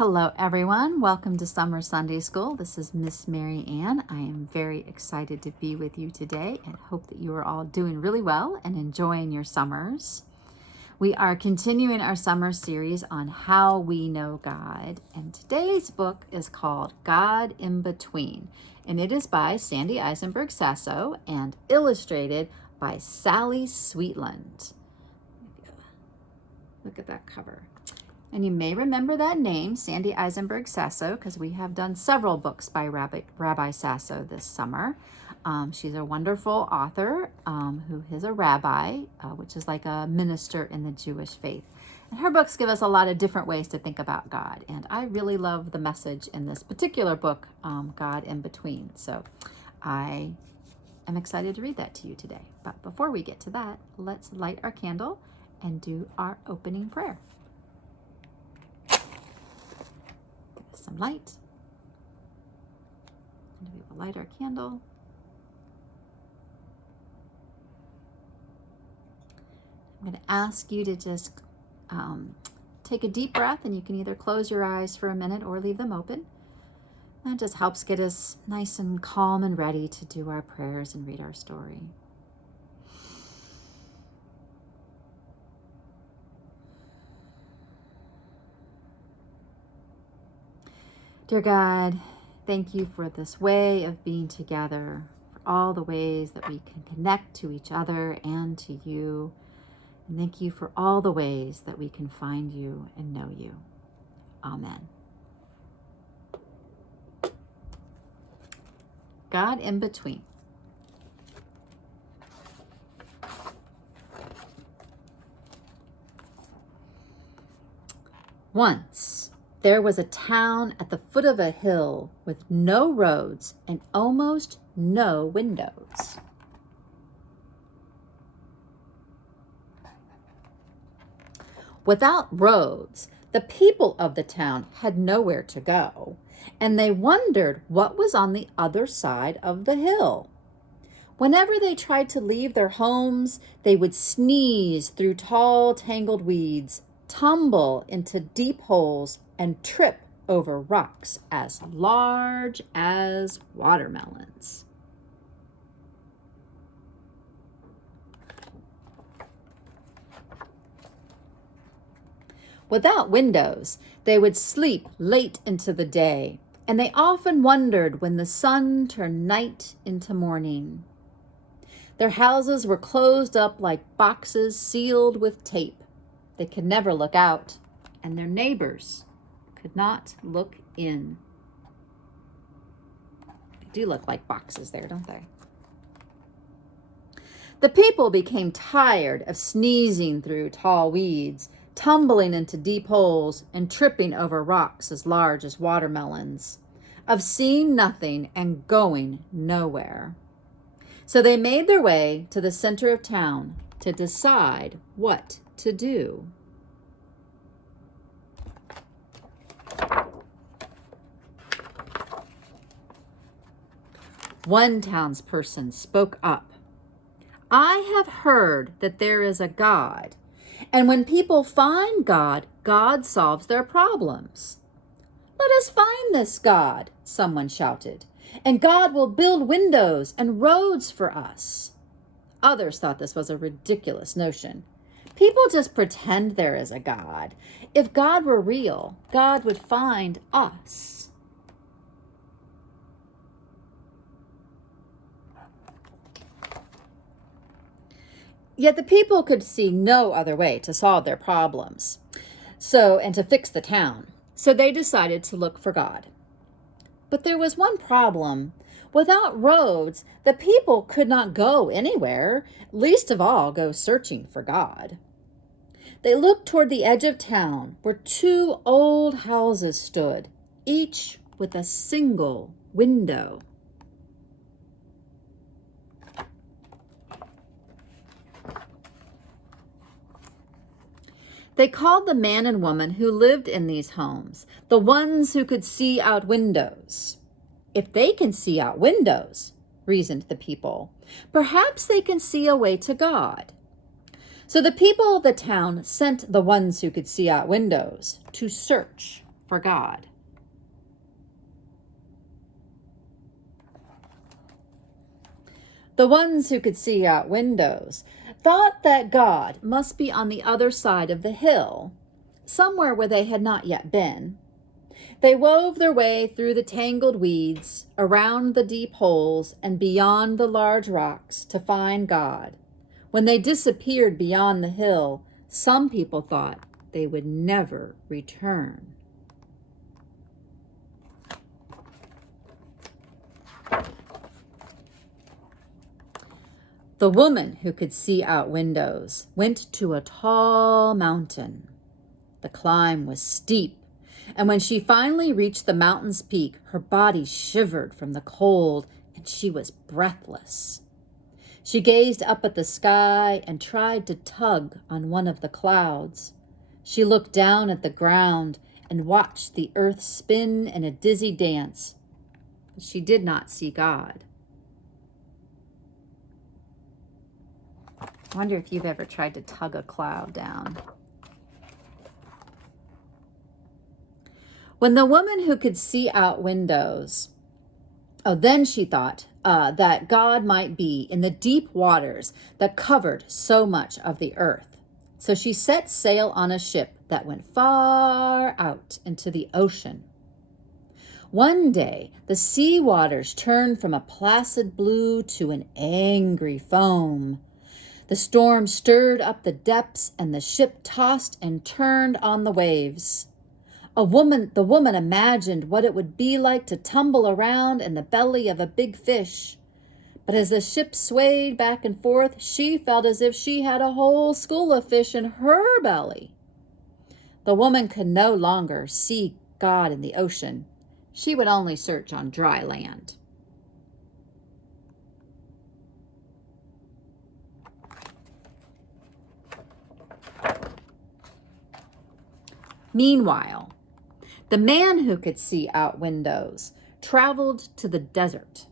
Hello everyone, welcome to Summer Sunday School. This is Miss Mary Ann. I am very excited to be with you today and hope that you are all doing really well and enjoying your summers. We are continuing our summer series on how we know God, and today's book is called God in Between, and it is by Sandy Eisenberg Sasso and illustrated by Sally Sweetland. Look at that cover. And you may remember that name, Sandy Eisenberg Sasso, because we have done several books by Rabbi Sasso this summer. She's a wonderful author who is a rabbi, which is like a minister in the Jewish faith. And her books give us a lot of different ways to think about God. And I really love the message in this particular book, God in Between. So I am excited to read that to you today. But before we get to that, let's light our candle and do our opening prayer. Some light, and we will light our candle. I'm going to ask you to just take a deep breath, and you can either close your eyes for a minute or leave them open. That just helps get us nice and calm and ready to do our prayers and read our story. Dear God, thank you for this way of being together, for all the ways that we can connect to each other and to you. And thank you for all the ways that we can find you and know you. Amen. God in Between. Once, there was a town at the foot of a hill with no roads and almost no windows. Without roads, the people of the town had nowhere to go, and they wondered what was on the other side of the hill. Whenever they tried to leave their homes, they would sneeze through tall, tangled weeds, tumble into deep holes, and trip over rocks as large as watermelons. Without windows, they would sleep late into the day, and they often wondered when the sun turned night into morning. Their houses were closed up like boxes sealed with tape. They could never look out, and their neighbors could not look in. They do look like boxes there, don't they? The people became tired of sneezing through tall weeds, tumbling into deep holes, and tripping over rocks as large as watermelons, of seeing nothing and going nowhere. So they made their way to the center of town to decide what to do. One townsperson spoke up. I have heard that there is a God, and when people find God, God solves their problems. Let us find this God, someone shouted, and God will build windows and roads for us. Others thought this was a ridiculous notion. People just pretend there is a God. If God were real, God would find us. Yet the people could see no other way to solve their problems, and to fix the town. So they decided to look for God. But there was one problem. Without roads, the people could not go anywhere, least of all go searching for God. They looked toward the edge of town where two old houses stood, each with a single window. They called the man and woman who lived in these homes, the ones who could see out windows. If they can see out windows, reasoned the people, perhaps they can see a way to God. So the people of the town sent the ones who could see out windows to search for God. The ones who could see out windows thought that God must be on the other side of the hill, somewhere where they had not yet been. They wove their way through the tangled weeds, around the deep holes, and beyond the large rocks to find God. When they disappeared beyond the hill, some people thought they would never return. The woman who could see out windows went to a tall mountain. The climb was steep, and when she finally reached the mountain's peak, her body shivered from the cold and she was breathless. She gazed up at the sky and tried to tug on one of the clouds. She looked down at the ground and watched the earth spin in a dizzy dance, but she did not see God. I wonder if you've ever tried to tug a cloud down. When the woman who could see out windows, then she thought that God might be in the deep waters that covered so much of the earth. So she set sail on a ship that went far out into the ocean. One day, the sea waters turned from a placid blue to an angry foam. The storm stirred up the depths, and the ship tossed and turned on the waves. The woman imagined what it would be like to tumble around in the belly of a big fish. But as the ship swayed back and forth, she felt as if she had a whole school of fish in her belly. The woman could no longer see God in the ocean. She would only search on dry land. Meanwhile, the man who could see out windows traveled to the desert.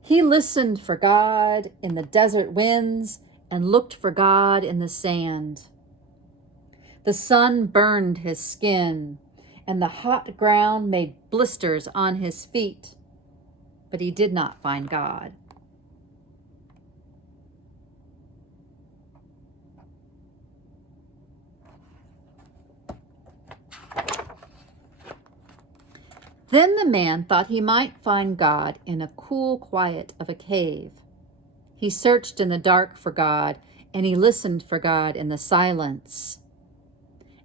He listened for God in the desert winds and looked for God in the sand. The sun burned his skin, and the hot ground made blisters on his feet, but he did not find God. Then the man thought he might find God in a cool quiet of a cave. He searched in the dark for God, and he listened for God in the silence.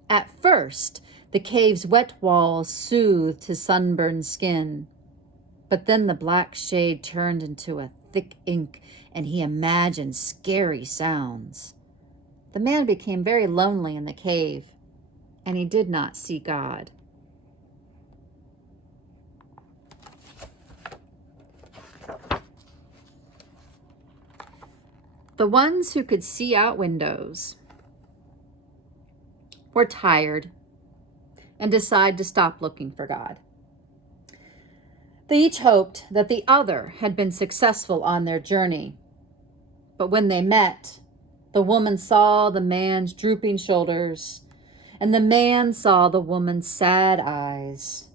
At first, the cave's wet walls soothed his sunburned skin, but then the black shade turned into a thick ink, and he imagined scary sounds. The man became very lonely in the cave, and he did not see God. The ones who could see out windows were tired and decided to stop looking for God. They each hoped that the other had been successful on their journey. But when they met, the woman saw the man's drooping shoulders, and the man saw the woman's sad eyes.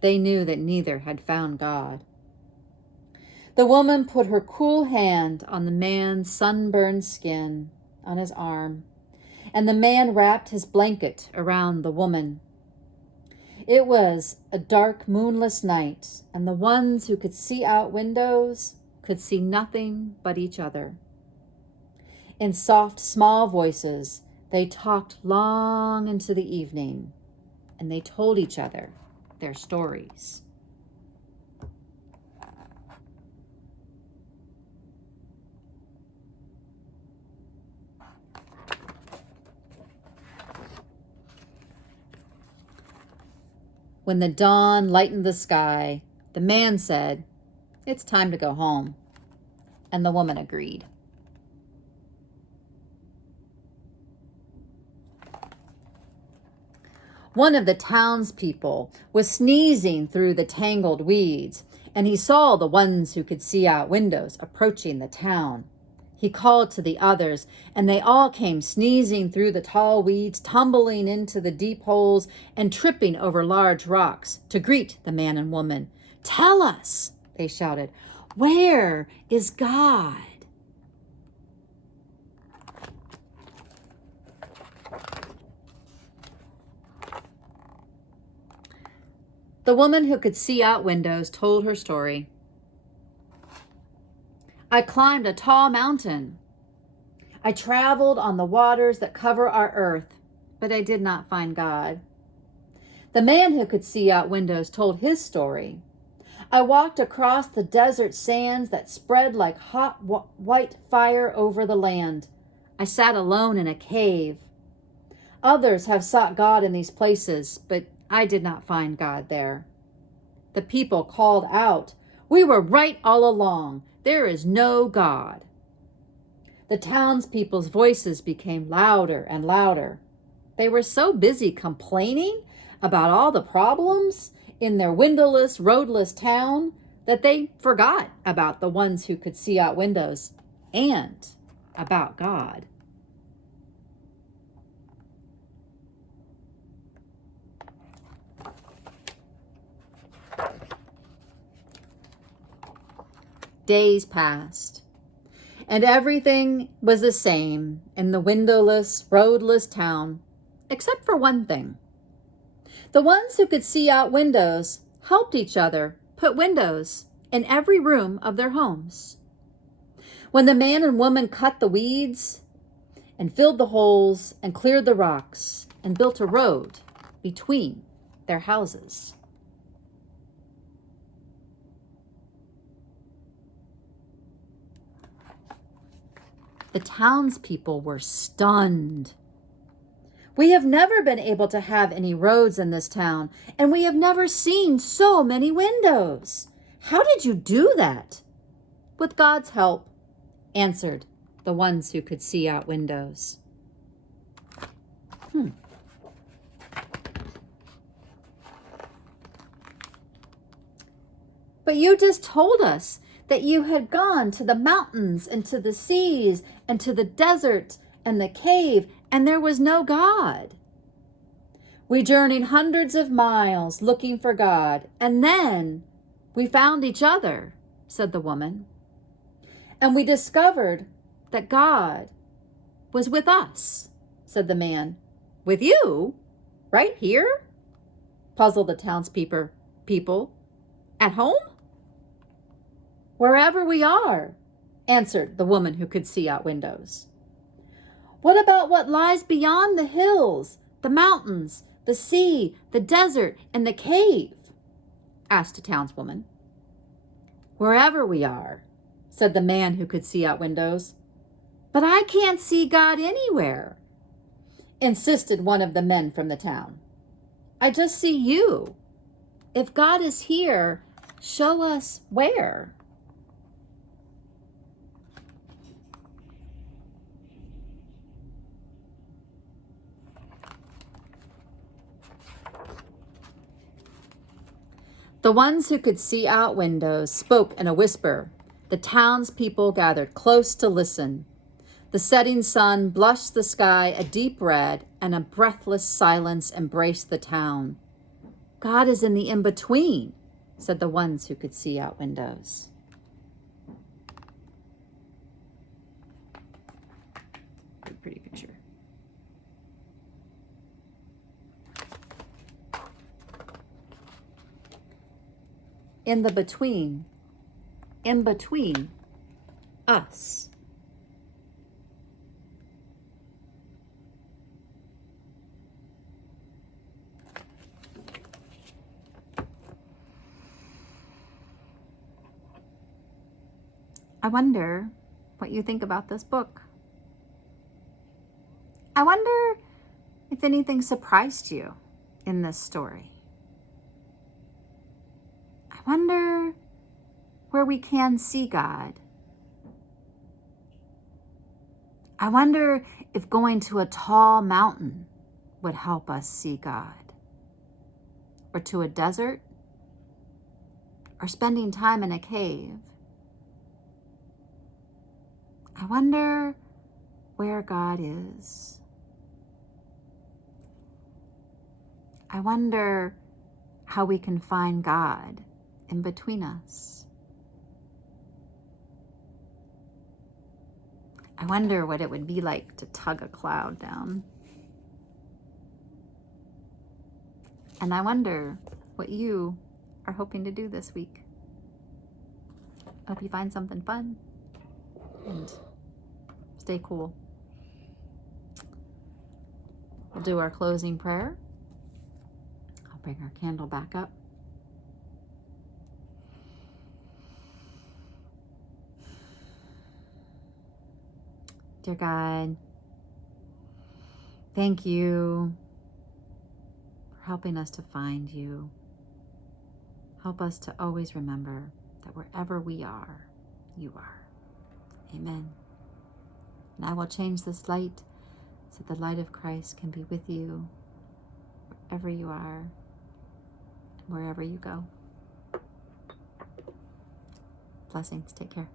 They knew that neither had found God. The woman put her cool hand on the man's sunburned skin on his arm, and the man wrapped his blanket around the woman. It was a dark, moonless night, and the ones who could see out windows could see nothing but each other. In soft, small voices, they talked long into the evening, and they told each other their stories. When the dawn lightened the sky, the man said, "It's time to go home." And the woman agreed. One of the townspeople was sneezing through the tangled weeds, and he saw the ones who could see out windows approaching the town. He called to the others, and they all came sneezing through the tall weeds, tumbling into the deep holes, and tripping over large rocks to greet the man and woman. "Tell us," they shouted, "where is God?" The woman who could see out windows told her story. "I climbed a tall mountain. I traveled on the waters that cover our earth, but I did not find God." The man who could see out windows told his story. "I walked across the desert sands that spread like hot white fire over the land. I sat alone in a cave. Others have sought God in these places, but I did not find God there." The people called out, "We were right all along. There is no God." The townspeople's voices became louder and louder. They were so busy complaining about all the problems in their windowless, roadless town that they forgot about the ones who could see out windows and about God. Days passed, and everything was the same in the windowless, roadless town, except for one thing. The ones who could see out windows helped each other put windows in every room of their homes. When the man and woman cut the weeds and filled the holes and cleared the rocks and built a road between their houses. The townspeople were stunned. "We have never been able to have any roads in this town, and we have never seen so many windows. How did you do that?" "With God's help," answered the ones who could see out windows. "But you just told us that you had gone to the mountains and to the seas and to the desert and the cave, and there was no God." "We journeyed hundreds of miles looking for God, and then we found each other," said the woman. "And we discovered that God was with us," said the man. "With you? Right here?" puzzled the townspeople. "At home?" "Wherever we are," answered the woman who could see out windows. "What about what lies beyond the hills, the mountains, the sea, the desert, and the cave?" asked a townswoman. "Wherever we are," said the man who could see out windows. "But I can't see God anywhere," insisted one of the men from the town. "I just see you. If God is here, show us where." The ones who could see out windows spoke in a whisper. The townspeople gathered close to listen. The setting sun blushed the sky a deep red, and a breathless silence embraced the town. "God is in the in-between," said the ones who could see out windows. Pretty picture. In the between, in between us. I wonder what you think about this book. I wonder if anything surprised you in this story. I wonder where we can see God. I wonder if going to a tall mountain would help us see God, or to a desert, or spending time in a cave. I wonder where God is. I wonder how we can find God in between us. I wonder what it would be like to tug a cloud down. And I wonder what you are hoping to do this week. Hope you find something fun and stay cool. We'll do our closing prayer. I'll bring our candle back up. Dear God, thank you for helping us to find you. Help us to always remember that wherever we are, you are. Amen. And I will change this light so the light of Christ can be with you wherever you are, wherever you go. Blessings. Take care.